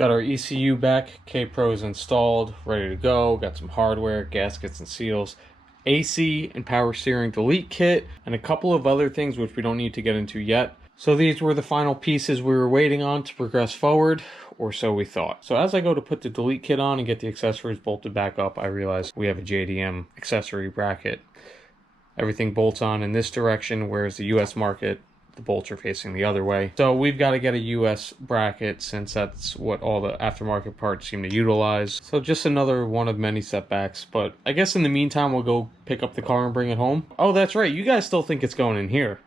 Got our ECU back, K-Pro's installed, ready to go. Got some hardware, gaskets and seals, AC and power steering delete kit, and a couple of other things which we don't need to get into yet. So these were the final pieces we were waiting on to progress forward, or so we thought. So as I go to put the delete kit on and get the accessories bolted back up, I realize we have a JDM accessory bracket. Everything bolts on in this direction, whereas the US market, the bolts are facing the other way. So we've got to get a US bracket since that's what all the aftermarket parts seem to utilize. So just another one of many setbacks, but I guess in the meantime we'll go pick up the car and bring it home. Oh, that's right, you guys still think it's going in here.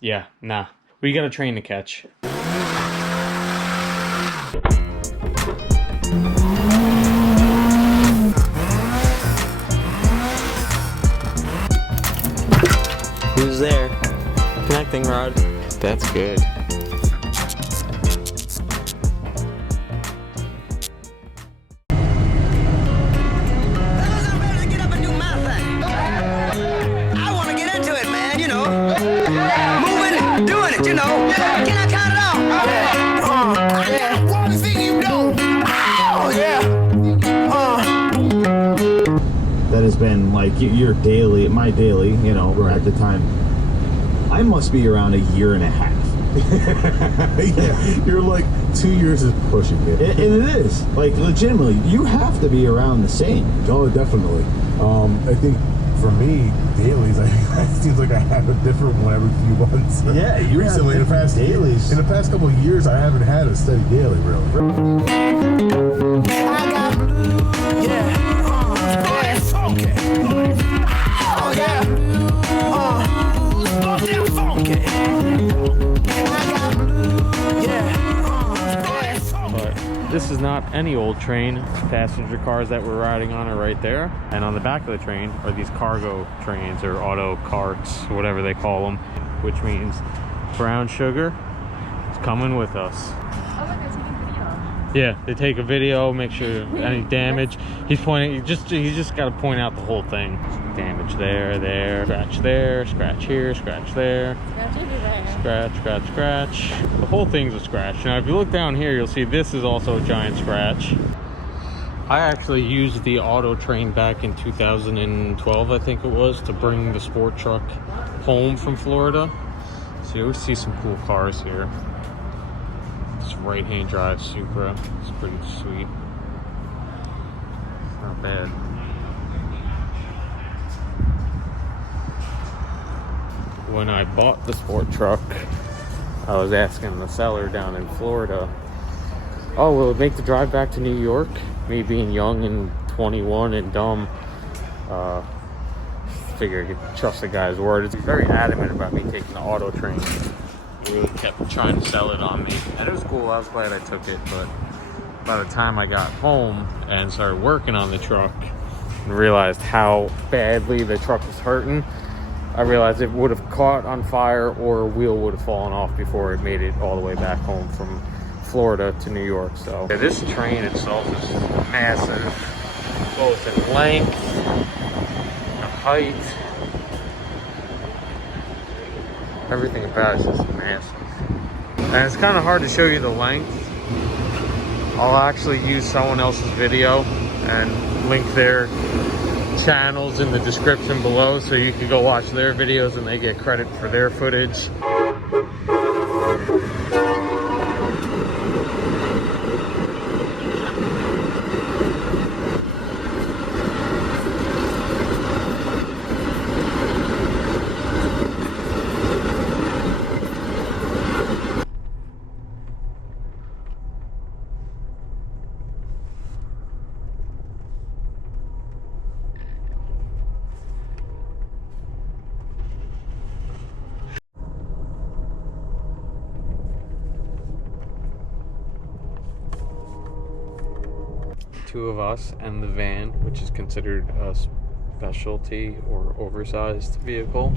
Yeah, nah. We got a train to catch. Who's there? Connecting rod. That's good. That has been like your daily, my daily, you know, at the time. I must be around a year and a half. Yeah, you're like 2 years is pushing it. And it is. Like, legitimately, you have to be around the same. Oh, definitely. I think for me, dailies, it seems like I have a different one every few months. Yeah, you recently in the past dailies. In the past couple of years, I haven't had a steady daily, really. I got blue, yeah. Funky. Oh yeah. Funky. I got blue, yeah. But this is not any old train. Passenger cars that we're riding on are right there. And on the back of the train are these cargo trains or auto carts, whatever they call them, which means brown sugar is coming with us. Yeah, they take a video, make sure any damage. He's pointing. He just got to point out the whole thing. Damage there, scratch here, scratch there, scratch. The whole thing's a scratch. Now, if you look down here, you'll see this is also a giant scratch. I actually used the auto train back in 2012, I think it was, to bring the sport truck home from Florida. So you see some cool cars here. This right-hand drive Supra, it's pretty sweet. Not bad. When I bought the sport truck, I was asking the seller down in Florida, oh, will it make the drive back to New York? Me being young and 21 and dumb, figure I could trust the guy's word. He's very adamant about me taking the auto train. He really kept trying to sell it on me, and it was cool. I was glad I took it, but by the time I got home and started working on the truck and realized how badly the truck was hurting, I realized it would have caught on fire or a wheel would have fallen off before it made it all the way back home from Florida to New York. So yeah, this train itself is massive, both in length and height. Everything about it is just massive. And it's kind of hard to show you the length. I'll actually use someone else's video and link their channels in the description below so you can go watch their videos and they get credit for their footage. Two of us and the van, which is considered a specialty or oversized vehicle.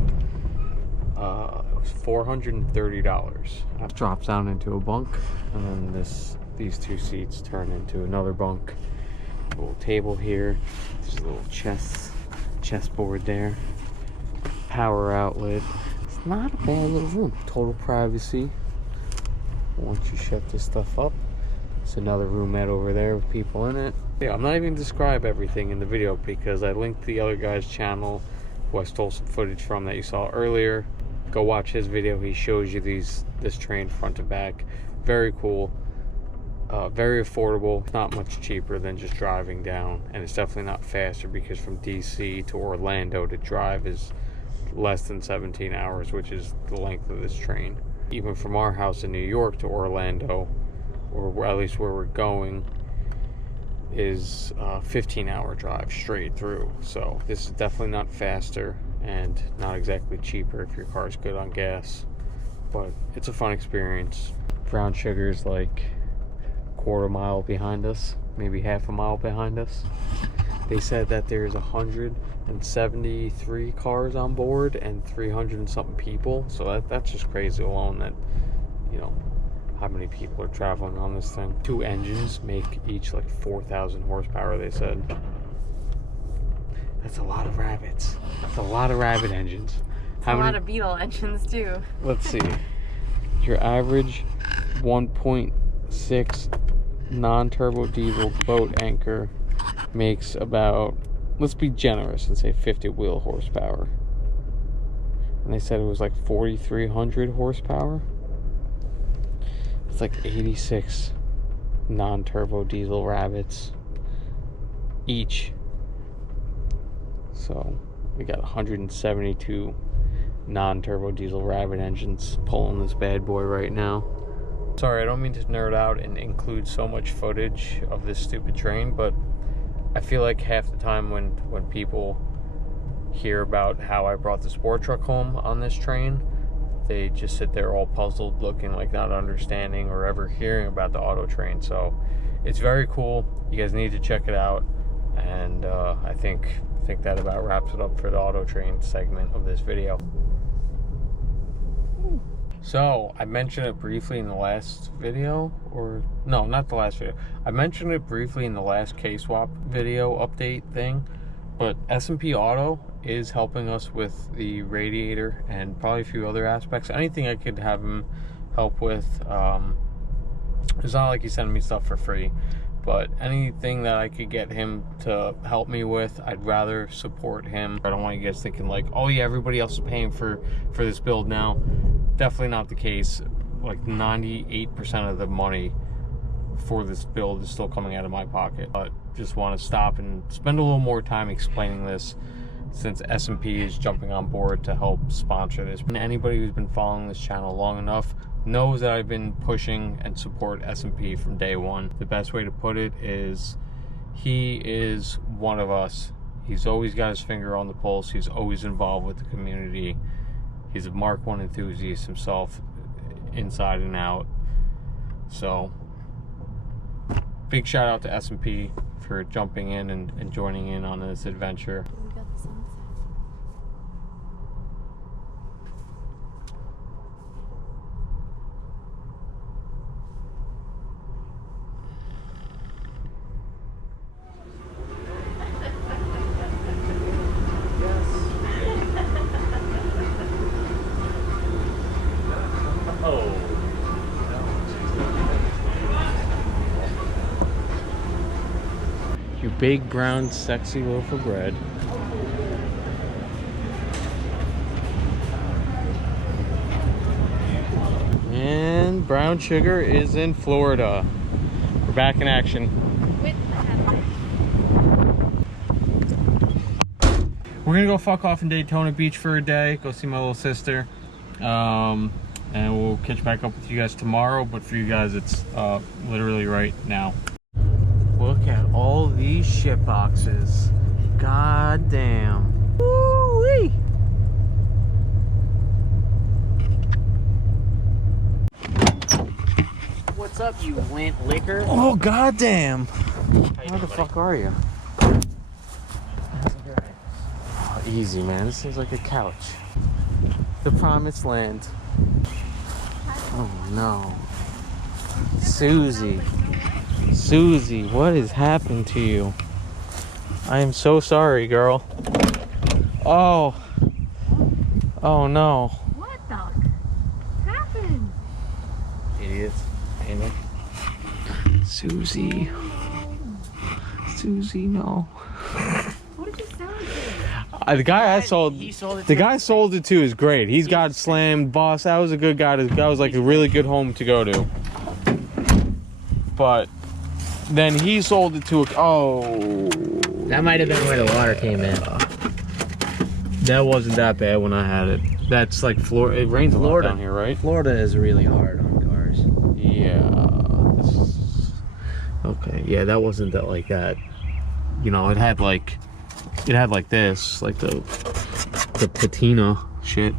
It was $430. It drops down into a bunk, and then these two seats turn into another bunk. A little table here. There's a little chessboard there. Power outlet. It's not a bad little room. Total privacy. Once you shut this stuff up, It's another roomette over there with people in it. Yeah, I'm not even describe everything in the video because I linked the other guy's channel who I stole some footage from that you saw earlier. Go watch his video. He shows you this train front to back. Very cool. Very affordable. It's not much cheaper than just driving down, and it's definitely not faster because from DC to Orlando to drive is less than 17 hours, which is the length of this train. Even from our house in New York to Orlando, or at least where we're going, is a 15-hour drive straight through. So this is definitely not faster and not exactly cheaper if your car's good on gas, but it's a fun experience. Brown Sugar's like quarter mile behind us, maybe half a mile behind us. They said that there's 173 cars on board and 300 and something people, so that's just crazy alone, that, you know, how many people are traveling on this thing. 2 engines make each like 4,000 horsepower, they said. That's a lot of rabbits. That's a lot of rabbit engines. A lot of Beetle engines too. Let's see. Your average 1.6 non-turbo diesel boat anchor makes about, let's be generous and say 50 wheel horsepower. And they said it was like 4,300 horsepower. It's like 86 non-turbo diesel rabbits each. So we got 172 non-turbo diesel rabbit engines pulling this bad boy right now. Sorry, I don't mean to nerd out and include so much footage of this stupid train, but I feel like half the time when people hear about how I brought the sport truck home on this train, they just sit there all puzzled, looking like not understanding or ever hearing about the auto train. So it's very cool. You guys need to check it out. And I think that about wraps it up for the auto train segment of this video. So I mentioned it briefly in the last video, or no, not the last video. I mentioned it briefly in the last K-swap video update thing, but S&P Auto is helping us with the radiator and probably a few other aspects. Anything I could have him help with. It's not like he's sending me stuff for free, but anything that I could get him to help me with, I'd rather support him. I don't want you guys thinking like, oh yeah, everybody else is paying for this build now. Definitely not the case. Like 98% of the money for this build is still coming out of my pocket. But just want to stop and spend a little more time explaining this, since S&P is jumping on board to help sponsor this. And anybody who's been following this channel long enough knows that I've been pushing and support S&P from day one. The best way to put it is, he is one of us. He's always got his finger on the pulse. He's always involved with the community. He's a Mark 1 enthusiast himself, inside and out. So big shout out to S&P for jumping in and joining in on this adventure. We got the sunset. You big, brown, sexy loaf of bread. And Brown Sugar is in Florida. We're back in action. We're gonna go fuck off in Daytona Beach for a day, go see my little sister. And we'll catch back up with you guys tomorrow, but for you guys, it's literally right now. Look at all these shit boxes. God damn. Woo-wee. What's up, you lint liquor? Oh, god damn. Where the fuck are you? Oh, easy, man. This seems like a couch. The promised land. Oh, no. Susie. Susie, what is happening to you? I am so sorry, girl. Oh. Oh, no. What the happened? Idiots. Ain't it? Susie. Susie, no. What did you sell it The guy I sold, He sold it the to guy sold it to is great. He's got slammed, boss. That was a good guy. That was like a really good home to go to. But then he sold it to a. Oh. That might have been where the water came in. That wasn't that bad when I had it. That's like Florida. It rains a lot down here, right? Florida is really hard on cars. Yeah. This is... Okay. Yeah, that wasn't that like that. You know, it had like this, like the patina shit.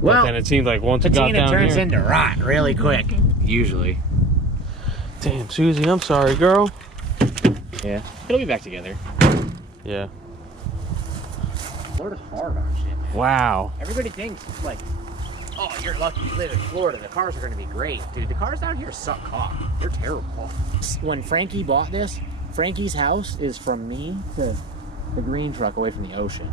Well, but then it seemed like once it got patina down turns here, into rot really quick. Usually. damn, Susie, I'm sorry, girl. Yeah. It'll be back together. Yeah. Florida's hard on shit, man. Wow. Everybody thinks, like, oh, you're lucky you live in Florida. The cars are going to be great. Dude, the cars down here suck cock. They're terrible. When Frankie bought this, Frankie's house is from me to the green truck away from the ocean.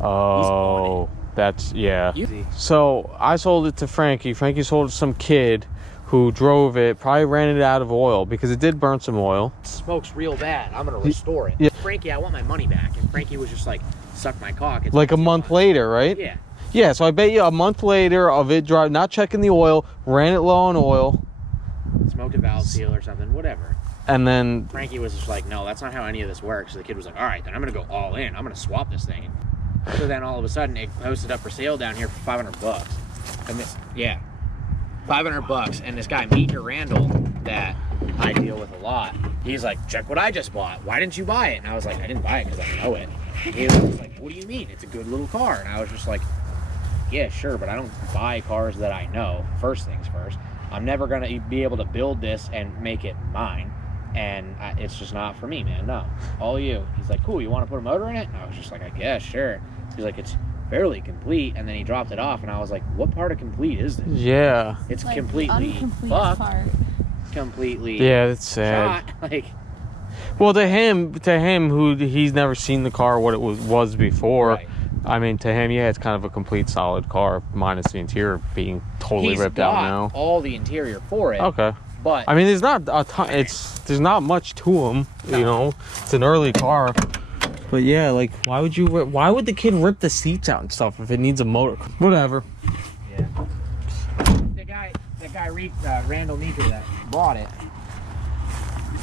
Oh, that's, yeah. You- So I sold it to Frankie. Frankie sold it to some kid who drove it, probably ran it out of oil because it did burn some oil. Smokes real bad. I'm going to restore it. Yeah. Frankie, I want my money back. And Frankie was just like, suck my cock. It's Like a month later, right? Yeah. Yeah, so I bet you a month later of it drive, not checking the oil, ran it low on oil, Smoked a valve seal or something, whatever. and then Frankie was just like, no, that's not how any of this works. So the kid was like, all right, then I'm going to go all in. I'm going to swap this thing. So then all of a sudden it posted up for sale down here for $500. And this, yeah, $500. And this guy, Meeker Randall, that I deal with a lot, he's like, check what I just bought. Why didn't you buy it? And I was like, I didn't buy it because I know it. He was like, what do you mean? It's a good little car. And I was just like, yeah, sure, but I don't buy cars that I know. First things first. I'm never going to be able to build this and make it mine. And it's just not for me, man. No. All you. He's like, cool, you want to put a motor in it? And I was just like, I guess, sure. He's like, it's fairly complete. And then he dropped it off. And I was like, what part of complete is this? yeah, It's like completely incomplete fucked. part. Completely yeah, that's sad. shot. Like, Well, to him, who he's never seen the car what it was before. right. I mean, to him, yeah, it's kind of a complete solid car, minus the interior being totally He's ripped out got now. all the interior for it. Okay. But I mean, there's not a ton. There's not much to them. You know, it's an early car. But yeah, like, why would the kid rip the seats out and stuff if it needs a motor? Whatever. yeah. The guy Randall Meeker that bought it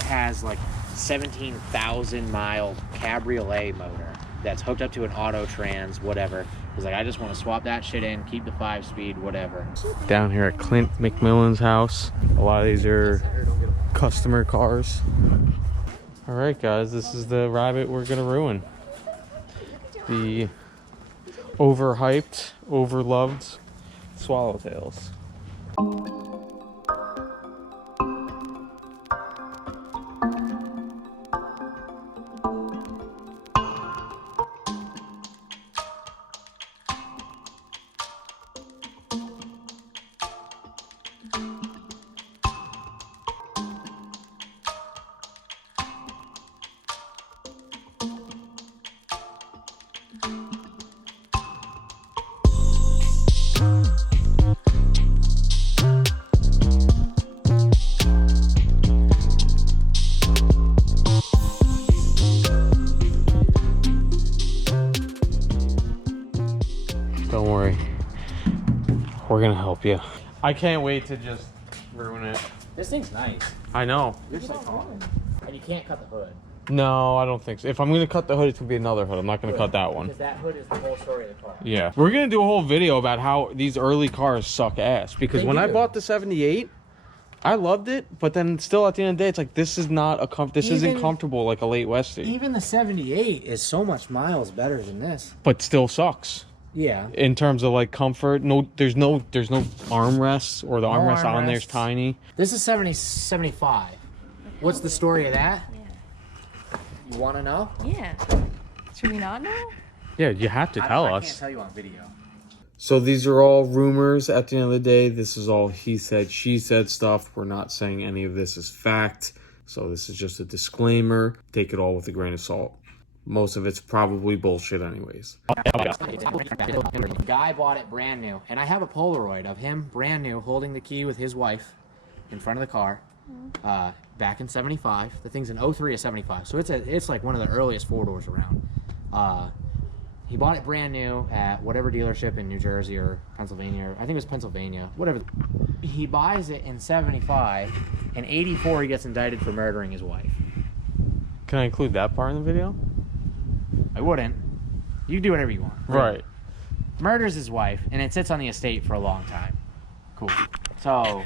has like 17,000 mile cabriolet motor that's hooked up to an auto trans, whatever. He's like, I just want to swap that shit in, keep the 5-speed, whatever. Down here at Clint McMillan's house, a lot of these are customer cars. All right, guys, this is the rabbit we're gonna ruin. The overhyped, overloved swallowtails. Don't worry. We're gonna help you. I can't wait to just ruin it. This thing's nice. I know. You're just like, and you can't cut the hood. No, I don't think so. If I'm gonna cut the hood, it's gonna be another hood. I'm not gonna cut that one. Because that hood is the whole story of the car. Yeah. We're gonna do a whole video about how these early cars suck ass. Because They when I do. bought the 78, I loved it, but then still at the end of the day, it's like this is not a this isn't Even- comfortable like a late Westie. Even the 78 is so much miles better than this. But still sucks. Yeah. In terms of like comfort. There's no armrests, or the armrest on there's armrests. tiny. This is 75. What's the story of that? You want to know? Yeah. Should we not know? Yeah, you have to tell I us. can't tell you on video. So these are all rumors at the end of the day. This is all he said, she said stuff. We're not saying any of this is fact. So this is just a disclaimer. Take it all with a grain of salt. Most of it's probably bullshit anyways. The guy bought it brand new. And I have a Polaroid of him brand new holding the key with his wife in front of the car. back in 75. The thing's in 03 of 75, so it's like one of the earliest 4-doors around. He bought it brand new at whatever dealership in New Jersey or Pennsylvania. I think it was Pennsylvania, whatever. He buys it in 75. In 84, he gets indicted for murdering his wife. Can I include that part in the video? I wouldn't. You can do whatever you want. Right. Murders his wife, and it sits on the estate for a long time. Cool. So,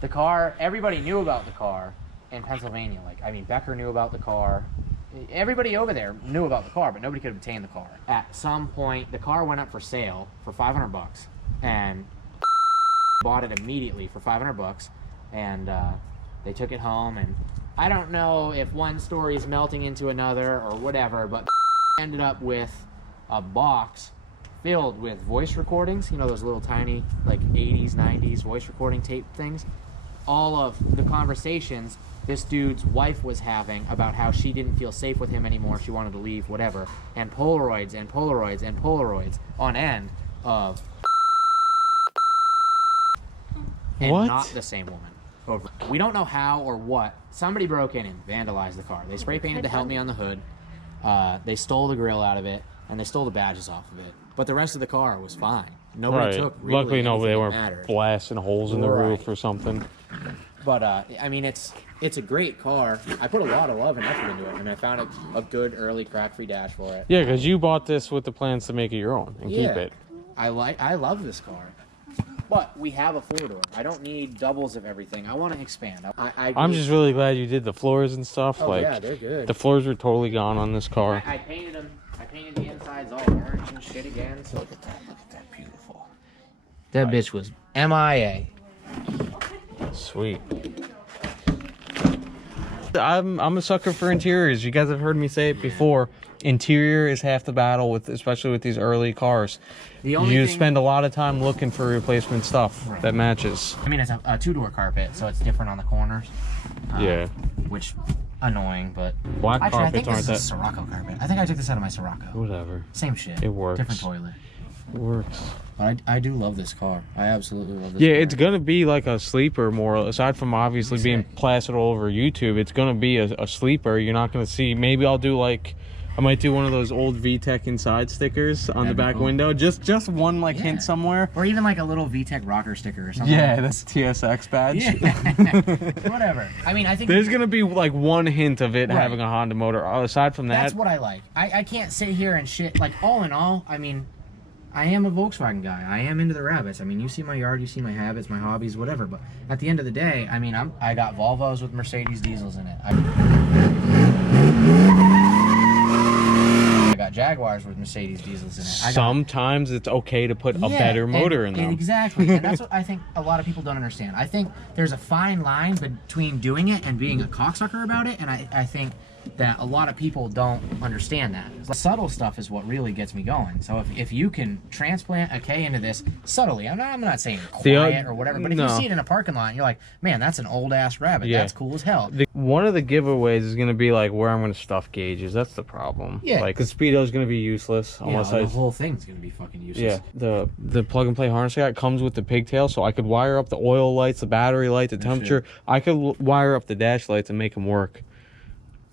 the car, everybody knew about the car in Pennsylvania. Like, I mean, Becker knew about the car. Everybody over there knew about the car, but nobody could obtain the car. At some point, the car went up for sale for $500, and bought it immediately for $500, and they took it home, and I don't know if one story is melting into another or whatever, but ended up with a box filled with voice recordings, you know, those little tiny, like 80s, 90s voice recording tape things. All of the conversations this dude's wife was having about how she didn't feel safe with him anymore, she wanted to leave, whatever, and Polaroids and Polaroids and Polaroids on end of and what? Not the same woman. Over. We don't know how or what. Somebody broke in and vandalized the car. They spray painted the "Help Me" on the hood. They stole the grill out of it, and they stole the badges off of it. But the rest of the car was fine. Nobody took really Luckily, nobody anything weren't that mattered. blasting holes in the roof or something. But I mean, it's a great car. I put a lot of love and effort into it, and I found a good early crack-free dash for it. Yeah, because you bought this with the plans to make it your own and keep it. I love this car. But we have a 4-door. I don't need doubles of everything. I want to expand. I'm just really glad you did the floors and stuff. Oh, like, yeah, they're good. The floors were totally gone on this car. I painted them. I painted the insides all orange and shit again. So look at that. Look at that. Beautiful. That bitch was MIA. Sweet. I'm a sucker for interiors. You guys have heard me say it before. Interior is half the battle, with especially with these early cars. You spend a lot of time looking for replacement stuff that matches. I mean, it's a 2-door carpet, so it's different on the corners. Yeah. Which, annoying, but... Black actually, carpets I think aren't this that... is a Sirocco carpet. I think I took this out of my Sirocco. Whatever. Same shit. It works. Different toilet. It works. But I do love this car. I absolutely love this car. Yeah, it's going to be like a sleeper more. Aside from obviously being plastered all over YouTube, it's going to be a sleeper. You're not going to see... Maybe I'll do like... I might do one of those old VTEC inside stickers on the back window. Just one like hint somewhere. Or even like a little VTEC rocker sticker or something. Yeah, that's TSX badge. Yeah. Whatever. I mean, I think... There's going to be like one hint of it having a Honda motor. Aside from that... That's what I like. I can't sit here and shit. Like, all in all, I mean... I am a Volkswagen guy. I am into the rabbits. I mean, you see my yard, you see my habits, my hobbies, whatever. But at the end of the day, I mean, I got Volvos with Mercedes diesels in it. I got Jaguars with Mercedes diesels in it. Sometimes it's okay to put a better motor in them. Exactly. And that's what I think a lot of people don't understand. I think there's a fine line between doing it and being a cocksucker about it. And I think that a lot of people don't understand that. The subtle stuff is what really gets me going. So if you can transplant a K into this subtly, I'm not saying quiet or whatever, but if you see it in a parking lot and you're like, man, that's an old ass Rabbit. That's cool as hell. One of the giveaways is going to be like where I'm going to stuff gauges. That's the problem. Yeah. Like the Speedo's going to be useless unless the whole thing's going to be fucking useless. Yeah. The plug and play harness I got comes with the pigtail, so I could wire up the oil lights, the battery light, the temperature. I could wire up the dash lights and make them work.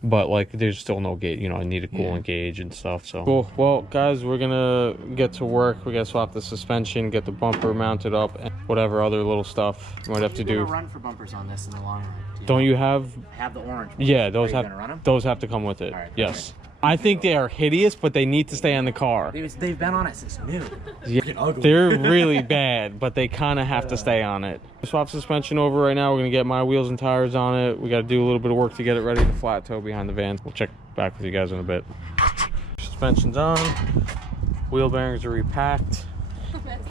But like, there's still no gauge. You know, I need a coolant gauge and stuff. So cool. Well, guys, we're gonna get to work. We gotta swap the suspension, get the bumper mounted up, and whatever other little stuff you might have to do. You're gonna run for bumpers on this in the long run. Don't you have? Have the orange. Yeah, those have to come with it. Right, yes. I think they are hideous, but they need to stay on the car. They've been on it since new. Yeah, they're really bad, but they kind of have to stay on it. Swap suspension over right now. We're going to get my wheels and tires on it. We got to do a little bit of work to get it ready to flat tow behind the van. We'll check back with you guys in a bit. Suspension's on. Wheel bearings are repacked.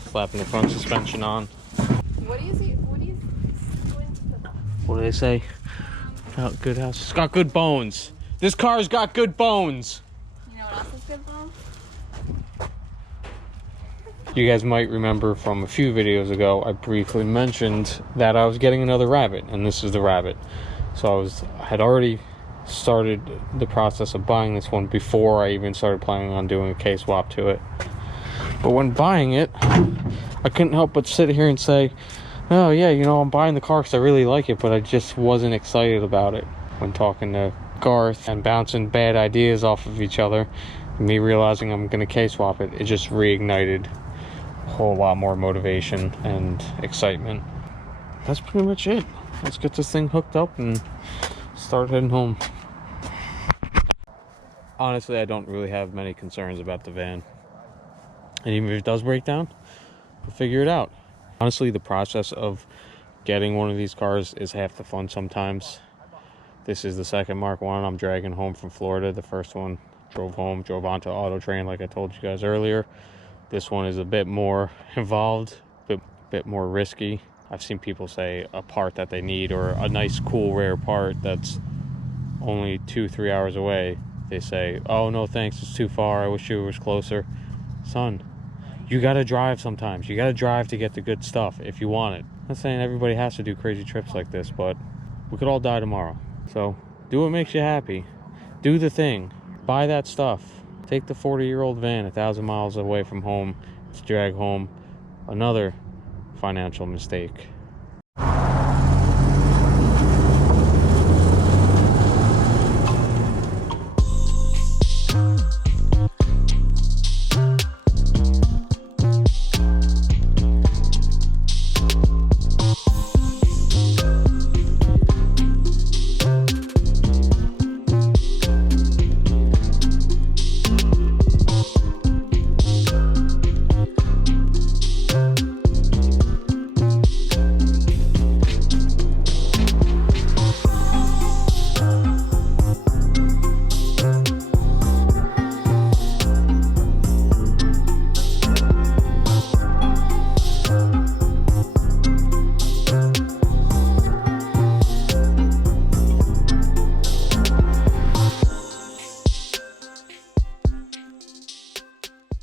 Slapping the front suspension on. What do you see? What do they say? Got good house. It's got good bones. This car's got good bones. You know what else is good bone? You guys might remember from a few videos ago, I briefly mentioned that I was getting another Rabbit, and this is the Rabbit. So I had already started the process of buying this one before I even started planning on doing a K swap to it. But when buying it, I couldn't help but sit here and say, oh yeah, you know, I'm buying the car because I really like it, but I just wasn't excited about it. When talking to Garth and bouncing bad ideas off of each other, and me realizing I'm gonna K-swap it, it just reignited a whole lot more motivation and excitement. That's pretty much it. Let's get this thing hooked up and start heading home. Honestly, I don't really have many concerns about the van. And even if it does break down, we'll figure it out. Honestly, the process of getting one of these cars is half the fun sometimes. This is the second Mark 1 I'm dragging home from Florida. The first one drove onto Auto Train like I told you guys earlier. This one is a bit more involved, bit more risky. I've seen people say a part that they need or a nice, cool, rare part that's only 2-3 hours away. They say, oh, no, thanks, it's too far. I wish it was closer. Son, you gotta drive sometimes. You gotta drive to get the good stuff if you want it. I'm not saying everybody has to do crazy trips like this, but we could all die tomorrow. So do what makes you happy. Do the thing. Buy that stuff. Take the 40-year-old van 1,000 miles away from home to drag home another financial mistake.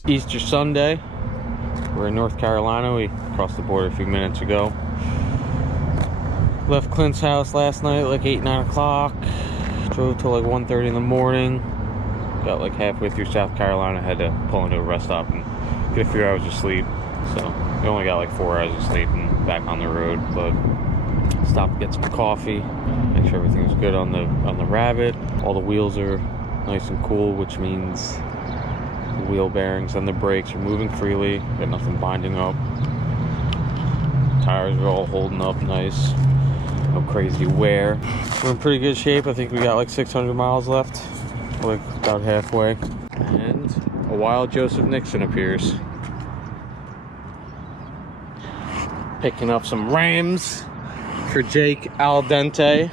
Easter Sunday. We're in North Carolina. We crossed the border a few minutes ago. Left Clint's house last night like 8-9 o'clock. Drove till like 1:30 in the morning. Got like halfway through South Carolina. Had to pull into a rest stop and get a few hours of sleep. So we only got like 4 hours of sleep and back on the road. But stopped to get some coffee. Make sure everything's good on the rabbid. All the wheels are nice and cool, which means the wheel bearings and the brakes are moving freely. Got nothing binding up. Tires are all holding up nice. No crazy wear. We're in pretty good shape. I think we got like 600 miles left. Like about halfway. And a wild Joseph Nixon appears. Picking up some Rams for Jake Al Dente.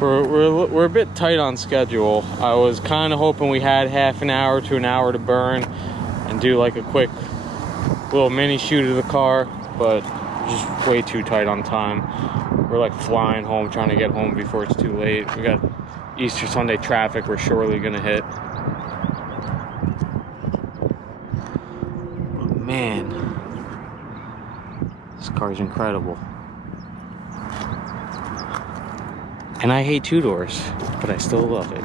We're a bit tight on schedule. I was kind of hoping we had half an hour to an hour to burn and do like a quick little mini shoot of the car, but just way too tight on time. We're like flying home, trying to get home before it's too late. We got Easter Sunday traffic we're surely gonna hit. But man, this car's incredible. And I hate two-doors, but I still love it.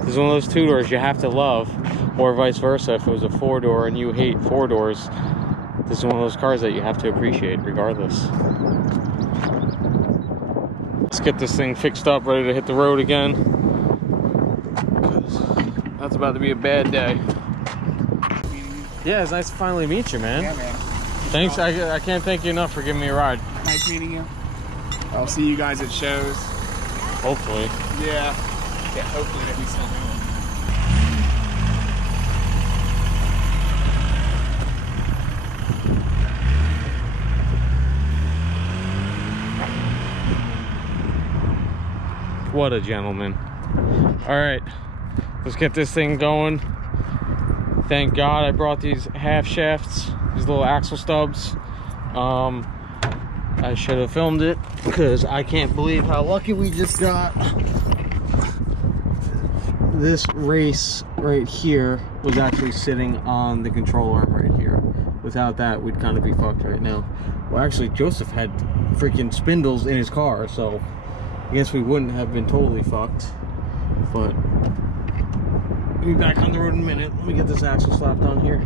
This is one of those two-doors you have to love, or vice versa. If it was a four-door and you hate four doors, this is one of those cars that you have to appreciate regardless. Let's get this thing fixed up, ready to hit the road again. 'Cause that's about to be a bad day. Yeah, it's nice to finally meet you, man. Yeah, man. Thanks, I can't thank you enough for giving me a ride. Nice meeting you. I'll see you guys at shows. Hopefully. Yeah. Yeah, hopefully that we still do it. What a gentleman. All right, let's get this thing going. Thank God I brought these half shafts, these little axle stubs. I should have filmed it because I can't believe how lucky we just got. This race right here was actually sitting on the control arm right here. Without that, we'd kind of be fucked right now. Well, actually, Joseph had freaking spindles in his car, so I guess we wouldn't have been totally fucked. But be back on the road in a minute. Let me get this axle slapped on here.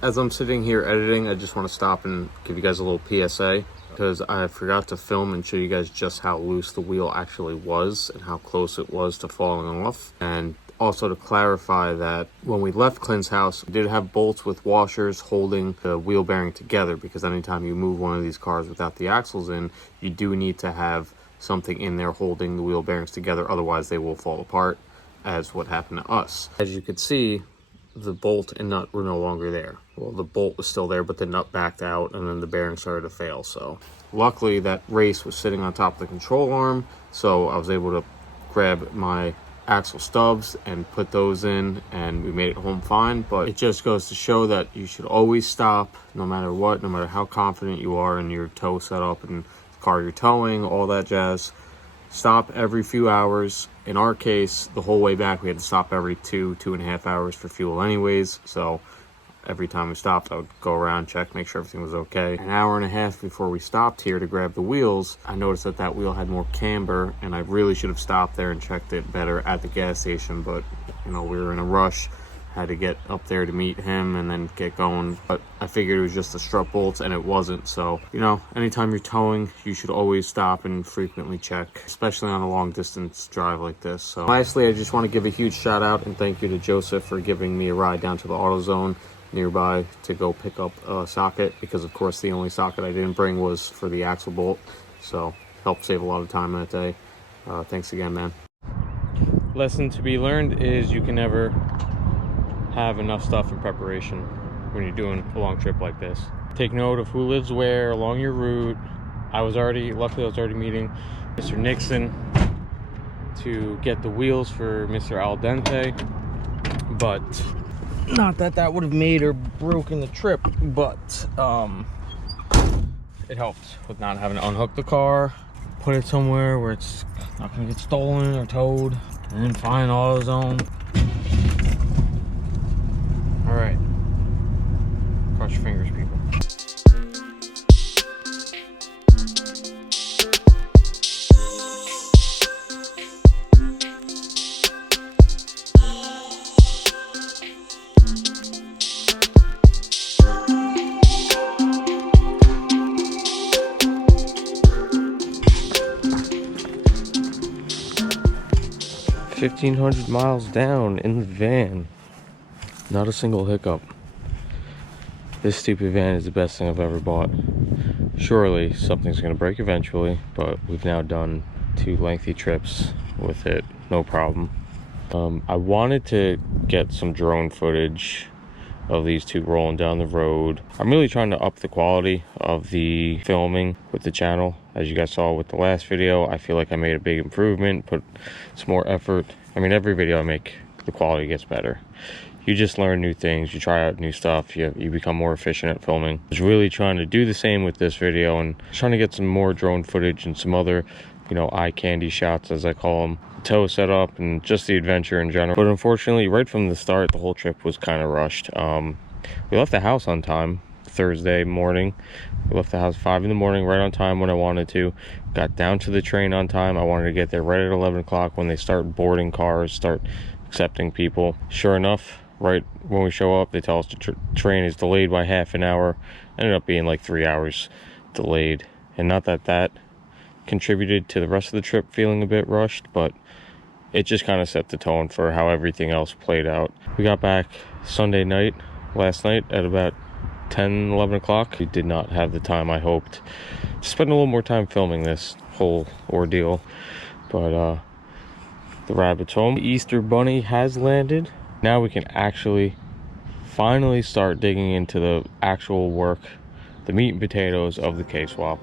As I'm sitting here editing, I just want to stop and give you guys a little PSA, because I forgot to film and show you guys just how loose the wheel actually was and how close it was to falling off. And also to clarify that when we left Clint's house, we did have bolts with washers holding the wheel bearing together, because anytime you move one of these cars without the axles in, you do need to have something in there holding the wheel bearings together, otherwise they will fall apart, as what happened to us. As you can see, the bolt and nut were no longer there. Well, the bolt was still there, but the nut backed out and then the bearing started to fail. So luckily that race was sitting on top of the control arm, so I was able to grab my axle stubs and put those in, and we made it home fine. But it just goes to show that you should always stop, no matter what, no matter how confident you are in your tow setup and the car you're towing, all that jazz. Stop every few hours. In our case, the whole way back we had to stop every 2.5 hours for fuel anyways, so every time we stopped I would go around, check, make sure everything was okay. An hour and a half before we stopped here to grab the wheels, I noticed that that wheel had more camber, and I really should have stopped there and checked it better at the gas station, but you know, we were in a rush, had to get up there to meet him and then get going. But I figured it was just the strut bolts, and it wasn't. So, you know, anytime you're towing, you should always stop and frequently check, especially on a long distance drive like this. So lastly, I just want to give a huge shout out and thank you to Joseph for giving me a ride down to the AutoZone nearby to go pick up a socket, because of course the only socket I didn't bring was for the axle bolt, so helped save a lot of time that day. Thanks again, man. Lesson to be learned is you can never have enough stuff in preparation when you're doing a long trip like this. Take note of who lives where along your route. Luckily I was already meeting Mr. Nixon to get the wheels for Mr. Al Dente, but not that that would have made or broken the trip, but it helped with not having to unhook the car, put it somewhere where it's not gonna get stolen or towed, and then find AutoZone. All right, cross your fingers, people. $1,500 miles down in the van. Not a single hiccup. This stupid van is the best thing I've ever bought. Surely something's gonna break eventually, but we've now done 2 lengthy trips with it, no problem. I wanted to get some drone footage of these two rolling down the road. I'm really trying to up the quality of the filming with the channel. As you guys saw with the last video, I feel like I made a big improvement, put some more effort. I mean, every video I make, the quality gets better. You just learn new things, you try out new stuff, you become more efficient at filming. I was really trying to do the same with this video and trying to get some more drone footage and some other, you know, eye candy shots, as I call them. Tow setup and just the adventure in general. But unfortunately, right from the start, the whole trip was kind of rushed. We left the house on time Thursday morning. We left the house 5 in the morning, right on time when I wanted to. Got down to the train on time. I wanted to get there right at 11 o'clock when they start boarding cars, start accepting people. Sure enough, right when we show up, they tell us the train is delayed by half an hour. Ended up being like 3 hours delayed. And not that that contributed to the rest of the trip feeling a bit rushed, but it just kind of set the tone for how everything else played out. We got back Sunday night, last night, at about 10, 11 o'clock. We did not have the time I hoped to spend a little more time filming this whole ordeal, but the rabbit's home. The Easter bunny has landed. Now we can actually finally start digging into the actual work, the meat and potatoes of the K-swap.